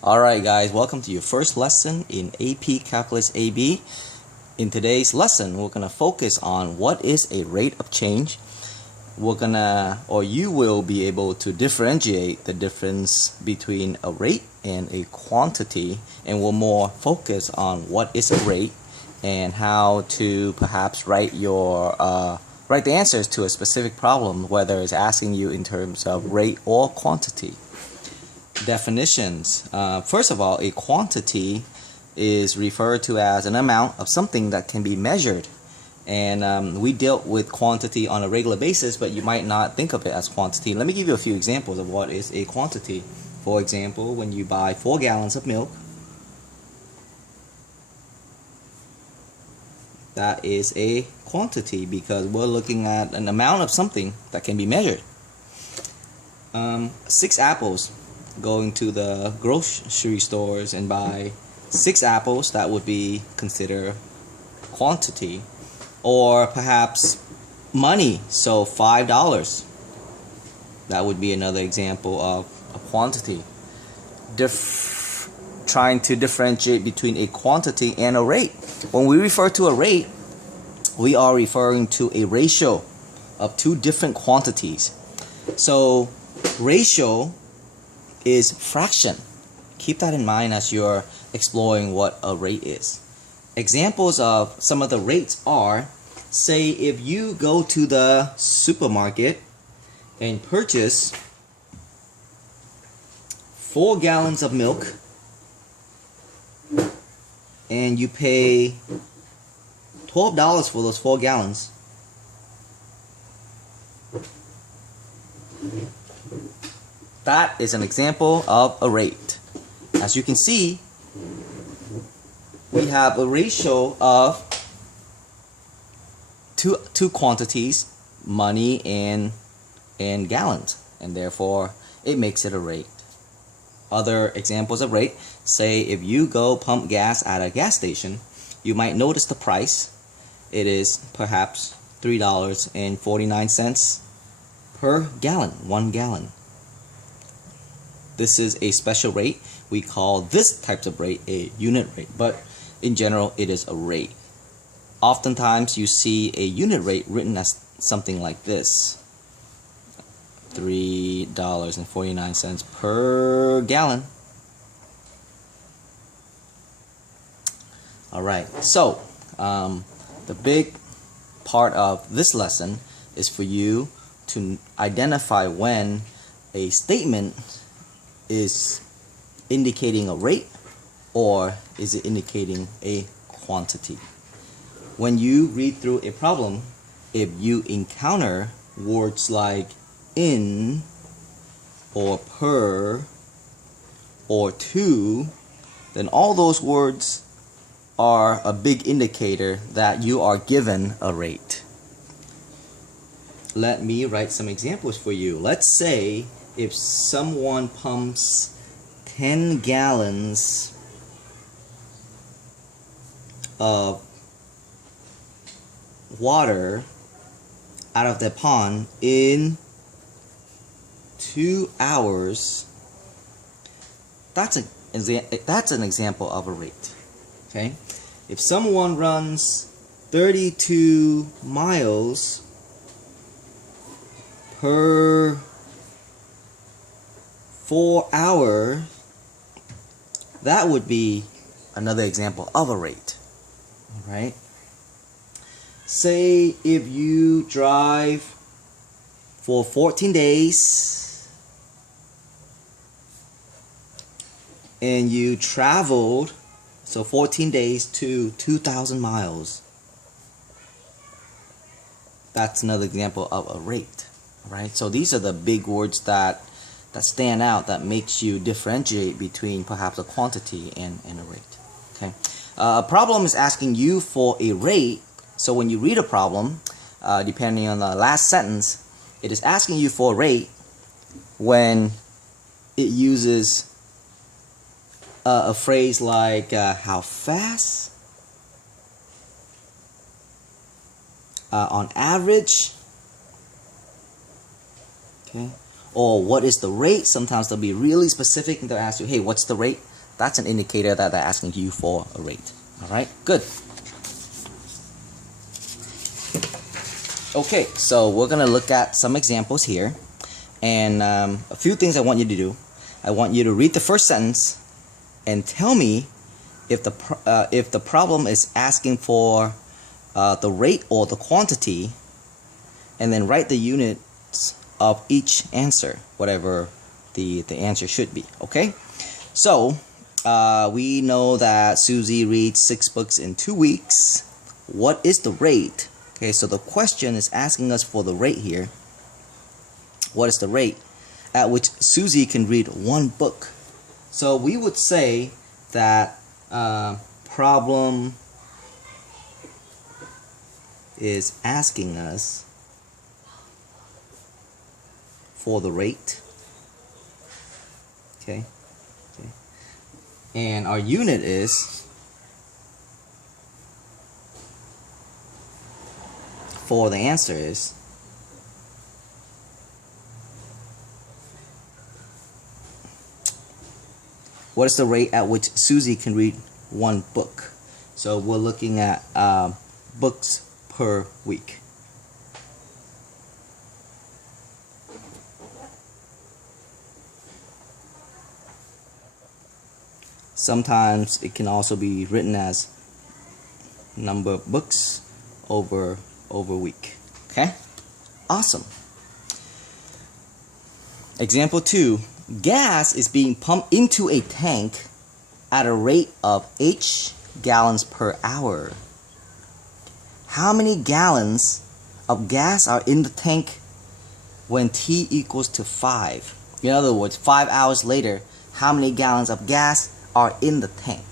Alright guys, welcome to your first lesson in AP Calculus AB. In today's lesson, we're going to focus on what is a rate of change. You will be able to differentiate the difference between a rate and a quantity, and we'll more focus on what is a rate and how to perhaps write the answers to a specific problem, whether it's asking you in terms of rate or quantity. Definitions. First of all, a quantity is referred to as an amount of something that can be measured, and we dealt with quantity on a regular basis, but you might not think of it as quantity. Let me give you a few examples of what is a quantity. For example, when you buy 4 gallons of milk, that is a quantity because we're looking at an amount of something that can be measured. 6 apples. Going to the grocery stores and buy 6 apples, that would be considered quantity. Or perhaps money, so $5, that would be another example of a quantity. Trying to differentiate between a quantity and a rate. When we refer to a rate, we are referring to a ratio of two different quantities. So ratio is fraction. Keep that in mind as you're exploring what a rate is. Examples of some of the rates are, say if you go to the supermarket and purchase 4 gallons of milk and you pay $12 for those 4 gallons. That is an example of a rate. As you can see, we have a ratio of two quantities, money and gallons, and therefore it makes it a rate. Other examples of rate, say if you go pump gas at a gas station, you might notice the price. It is perhaps $3.49 per gallon, 1 gallon. This is a special rate. We call this type of rate a unit rate, but in general it is a rate. Oftentimes you see a unit rate written as something like this: $3.49 per gallon. Alright, so the big part of this lesson is for you to identify when a statement is indicating a rate or is it indicating a quantity. When you read through a problem, if you encounter words like in or per or to, then all those words are a big indicator that you are given a rate. Let me write some examples for you. Let's say if someone pumps 10 gallons of water out of the pond in 2 hours, that's an example of a rate. Okay? If someone runs 32 miles per 4 hours, that would be another example of a rate. Alright? Say if you drive for 14 days and you traveled, so 14 days to 2,000 miles. That's another example of a rate. Right? So these are the big words that stand out, that makes you differentiate between perhaps a quantity and a rate. Okay? A problem is asking you for a rate, so when you read a problem, depending on the last sentence, it is asking you for a rate when it uses a phrase like how fast, on average, okay, or what is the rate. Sometimes they'll be really specific and they'll ask you, hey, what's the rate? That's an indicator that they're asking you for a rate. All right, good. Okay, so we're gonna look at some examples here, and a few things I want you to do. I want you to read the first sentence and tell me if the problem is asking for the rate or the quantity, and then write the units of each answer, whatever the answer should be. Okay, so we know that Susie reads 6 books in 2 weeks. What is the rate? Okay, so the question is asking us for the rate here. What is the rate at which Susie can read 1 book? So we would say that problem is asking us for the rate. Okay. And our unit is for the answer is what is the rate at which Susie can read 1 book? So we're looking at books per week. Sometimes it can also be written as number of books over week. Okay? Awesome. Example 2. Gas is being pumped into a tank at a rate of H gallons per hour. How many gallons of gas are in the tank when T equals to 5? In other words, 5 hours later, how many gallons of gas are in the tank?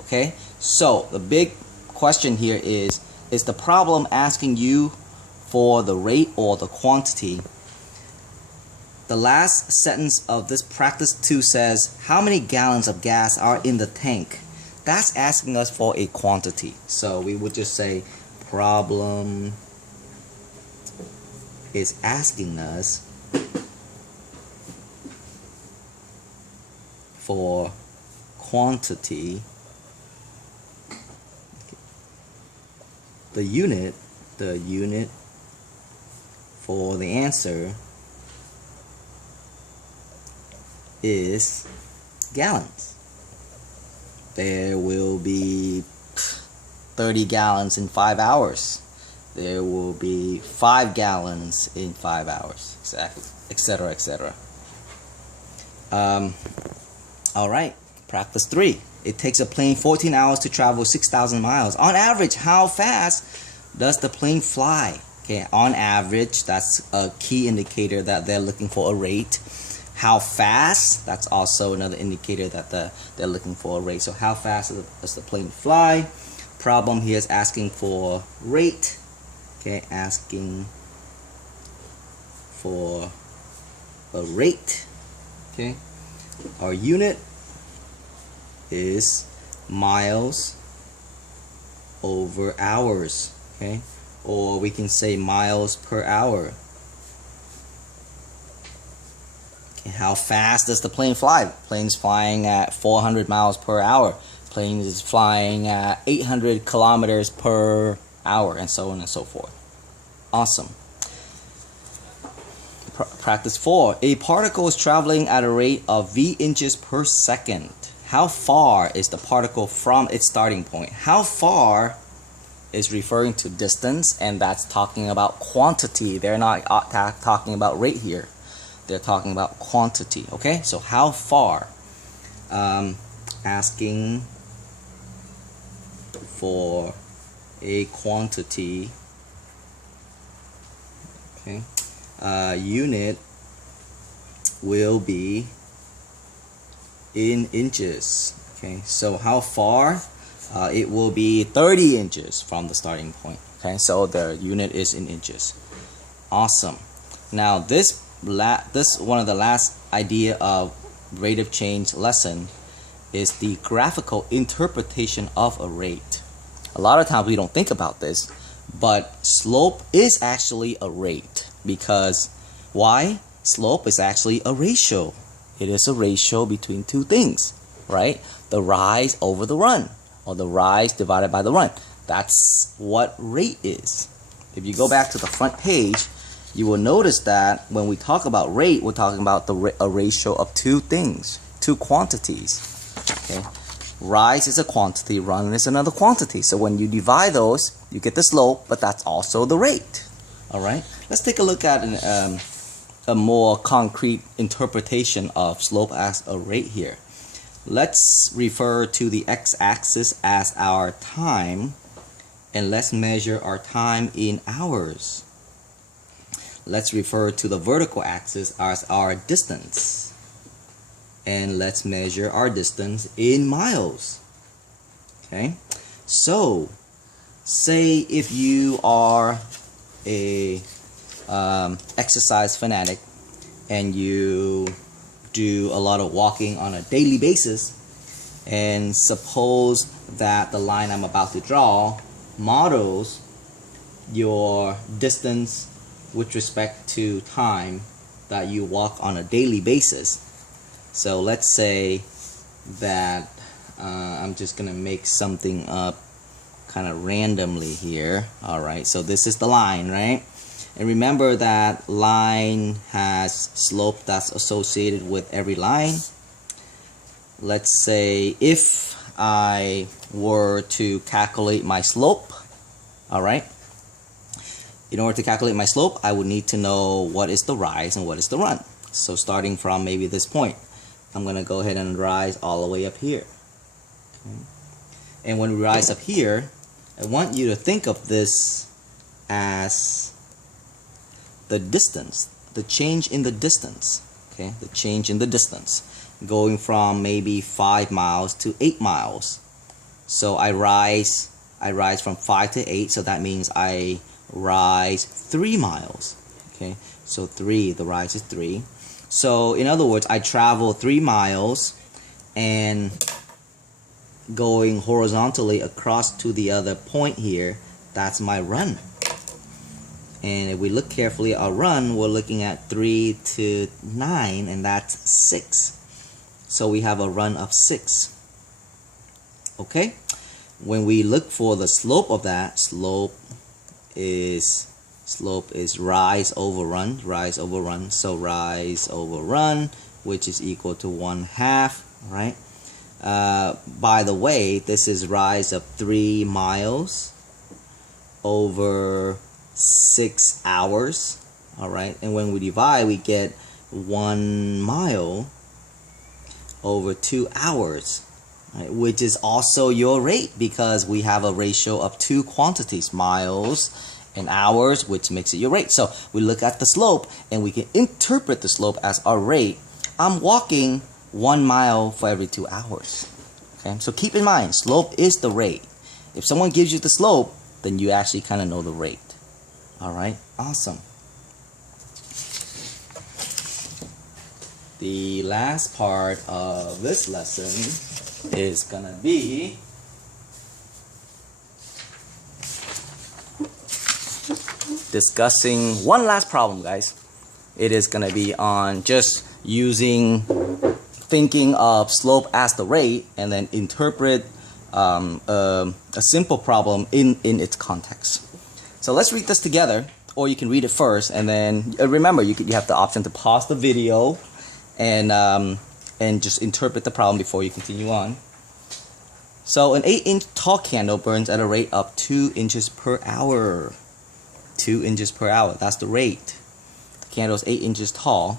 Okay, so the big question here is the problem asking you for the rate or the quantity? The last sentence of this practice 2 says, how many gallons of gas are in the tank? That's asking us for a quantity. So we would just say, problem is asking us for quantity. The unit for the answer is gallons. There will be 30 gallons in 5 hours. There will be 5 gallons in 5 hours, exactly, etc., etc. All right, practice 3. It takes a plane 14 hours to travel 6,000 miles. On average, how fast does the plane fly? Okay, on average, that's a key indicator that they're looking for a rate. How fast? That's also another indicator that they're looking for a rate. So how fast does the plane fly? Problem here is asking for rate. Okay, asking for a rate. Okay, our unit is miles over hours. Okay, or we can say miles per hour. How fast does the plane fly? Plane's flying at 400 miles per hour. Plane is flying at 800 kilometers per hour, and so on and so forth. Awesome. Practice 4. A particle is traveling at a rate of v inches per second. How far is the particle from its starting point? How far is referring to distance, and that's talking about quantity. They're not talking about rate here. They're talking about quantity. Okay, so how far? Asking for a quantity. Okay, unit will be in inches. Okay, so how far? It will be 30 inches from the starting point. Okay, so the unit is in inches. Awesome. Now this one of the last idea of rate of change lesson is the graphical interpretation of a rate. A lot of times we don't think about this, but slope is actually a rate. Because why? slope is actually a ratio. It is a ratio between two things, right? The rise over the run, or the rise divided by the run. That's what rate is. If you go back to the front page, you will notice that when we talk about rate, we're talking about a ratio of two things, two quantities. Okay, rise is a quantity, run is another quantity. So when you divide those, you get the slope, but that's also the rate. All right, let's take a look at a more concrete interpretation of slope as a rate here. Let's refer to the x-axis as our time, and let's measure our time in hours. Let's refer to the vertical axis as our distance, and let's measure our distance in miles. Okay, so say if you are a exercise fanatic and you do a lot of walking on a daily basis, and suppose that the line I'm about to draw models your distance with respect to time that you walk on a daily basis. So let's say that I'm just gonna make something up kind of randomly here. Alright, so this is the line, right? And remember that line has slope that's associated with every line. Let's say if I were to calculate my slope, alright, in order to calculate my slope, I would need to know what is the rise and what is the run. So starting from maybe this point, I'm going to go ahead and rise all the way up here. Okay. And when we rise up here, I want you to think of this as the distance, the change in the distance. Okay, the change in the distance, going from maybe 5 miles to 8 miles. So I rise from 5 to 8, so that means I rise 3 miles. Okay, so 3, the rise is 3. So in other words, I travel 3 miles and going horizontally across to the other point here, that's my run. And if we look carefully at our run, we're looking at 3 to 9, and that's 6. So we have a run of 6. Okay, when we look for the slope of that, slope is rise over run, so rise over run, which is equal to 1/2, right? By the way, this is rise of 3 miles over 6 hours. All right, and when we divide, we get 1 mile over 2 hours, right? Which is also your rate, because we have a ratio of two quantities, miles and hours, which makes it your rate. So we look at the slope and we can interpret the slope as our rate. I'm walking 1 mile for every 2 hours. Okay, so keep in mind, slope is the rate. If someone gives you the slope, then you actually kind of know the rate. All right, awesome. The last part of this lesson is gonna be discussing one last problem, guys. It is gonna be on just thinking of slope as the rate, and then interpret a simple problem in its context. So let's read this together, or you can read it first, and then remember you have the option to pause the video and just interpret the problem before you continue on. So an 8-inch tall candle burns at a rate of 2 inches per hour. 2 inches per hour, that's the rate. The candle is 8 inches tall.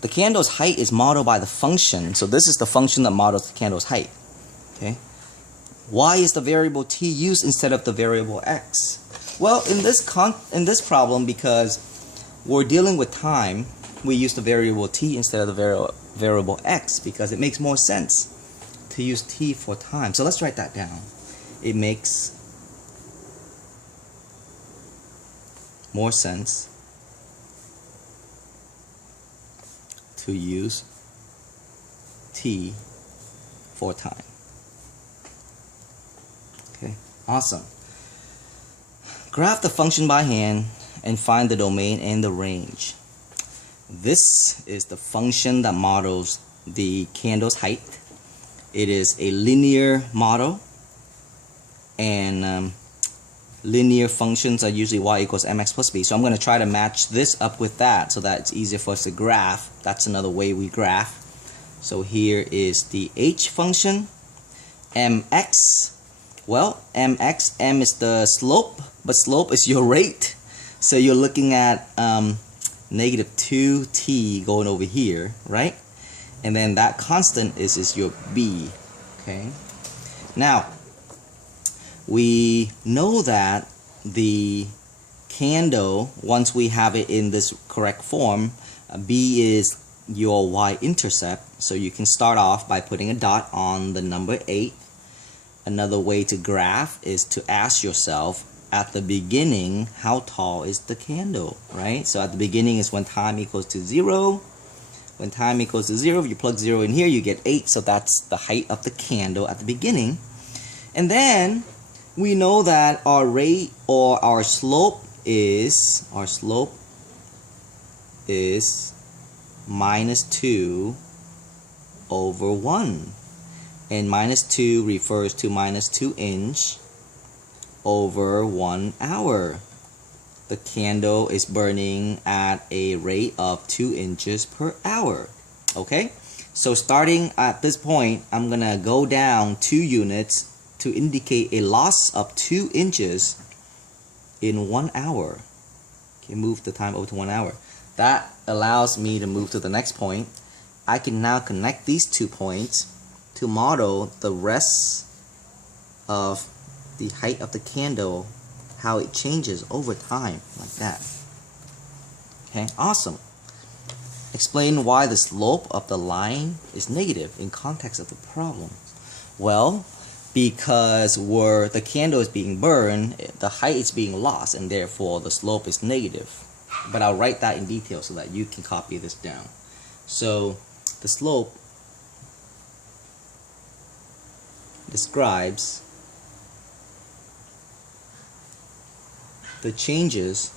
The candle's height is modeled by the function. So this is the function that models the candle's height. Okay. Why is the variable t used instead of the variable x? Well, in this problem, because we're dealing with time, we use the variable t instead of the variable x, because it makes more sense to use t for time. So let's write that down. It makes more sense to use t for time. Okay, awesome. Graph the function by hand and find the domain and the range. This is the function that models the candle's height. It is a linear model, and linear functions are usually y equals mx plus b. So I'm going to try to match this up with that so that it's easier for us to graph. That's another way we graph. So here is the h function, mx. Well, mx, m is the slope, but slope is your rate. So you're looking at negative 2t going over here, right? And then that constant is your b. Okay. Now, we know that the candle, once we have it in this correct form, b is your y-intercept. So you can start off by putting a dot on the number 8. Another way to graph is to ask yourself, at the beginning, how tall is the candle, right? So at the beginning is when time equals to 0. When time equals to 0, if you plug 0 in here, you get 8. So that's the height of the candle at the beginning. And then we know that our rate or our slope is minus 2 over 1. And minus 2 refers to minus 2 inch over 1 hour. The candle is burning at a rate of 2 inches per hour. Okay? So starting at this point, I'm going to go down 2 units to indicate a loss of 2 inches in 1 hour. Okay, move the time over to 1 hour. That allows me to move to the next point. I can now connect these 2 points to model the rest of the height of the candle, how it changes over time, like that. Okay, awesome. Explain why the slope of the line is negative in context of the problem. Well, because where the candle is being burned, the height is being lost, and therefore the slope is negative. But I'll write that in detail so that you can copy this down. So the slope describes the changes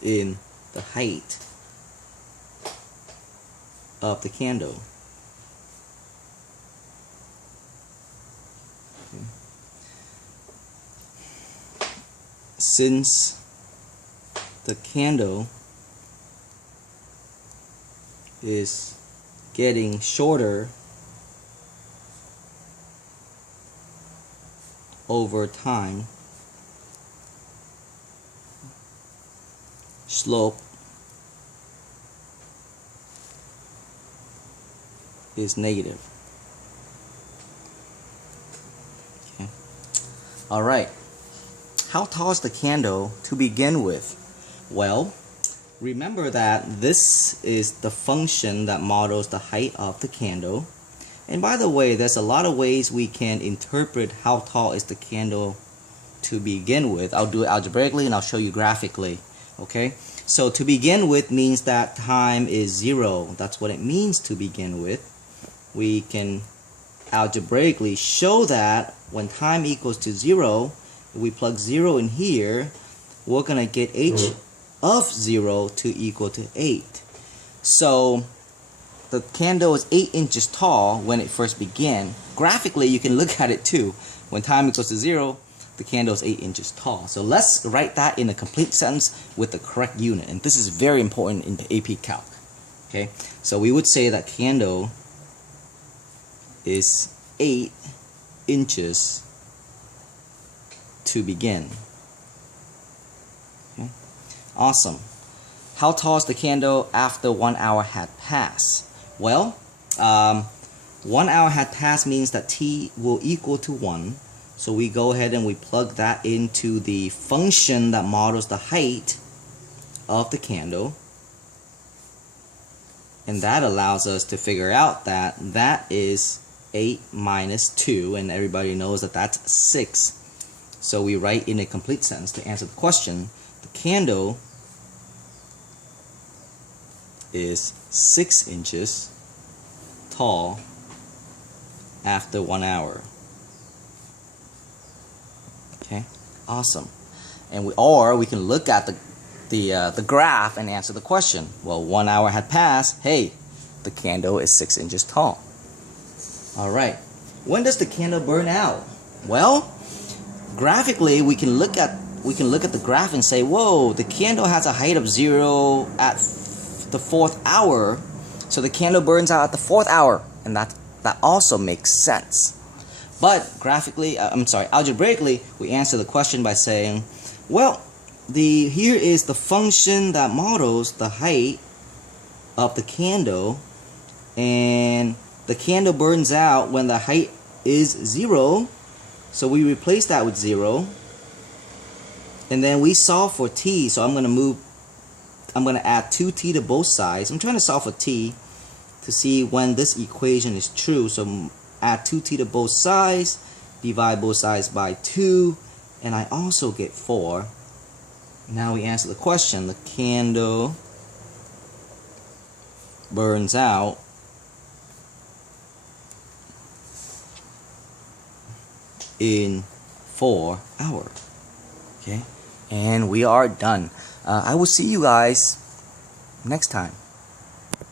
in the height of the candle. Okay. Since the candle is getting shorter over time, slope is negative. Okay. All right. How tall is the candle to begin with? Well, remember that this is the function that models the height of the candle. And by the way, there's a lot of ways we can interpret how tall is the candle to begin with. I'll do it algebraically and I'll show you graphically. Okay? So to begin with means that time is 0. That's what it means to begin with. We can algebraically show that when time equals to 0, if we plug 0 in here, we're going to get h of 0 to equal to 8. So the candle is 8 inches tall when it first began. Graphically, you can look at it too. When time equals to 0, the candle is 8 inches tall. So let's write that in a complete sentence with the correct unit. And this is very important in AP Calc. Okay, so we would say that candle is 8 inches to begin. Okay. Awesome. How tall is the candle after 1 hour had passed? Well, 1 hour had passed means that t will equal to 1. So we go ahead and we plug that into the function that models the height of the candle. And that allows us to figure out that that is 8 minus 2. And everybody knows that that's 6. So we write in a complete sentence to answer the question. The candle is 6 inches tall after 1 hour. Okay, awesome. and we can look at the graph and answer the question. Well, 1 hour had passed. Hey, the candle is 6 inches tall. All right. When does the candle burn out? Well, graphically, we can look at the graph and say, whoa, the candle has a height of 0 at the 4th hour, so the candle burns out at the 4th hour, and that also makes sense. But algebraically, we answer the question by saying, well, here is the function that models the height of the candle, and the candle burns out when the height is 0, so we replace that with 0, and then we solve for t. So I'm going to add 2t to both sides. I'm trying to solve for t to see when this equation is true. So add 2t to both sides, divide both sides by 2, and I also get 4. Now we answer the question. The candle burns out in 4 hours. Okay, and we are done. I will see you guys next time.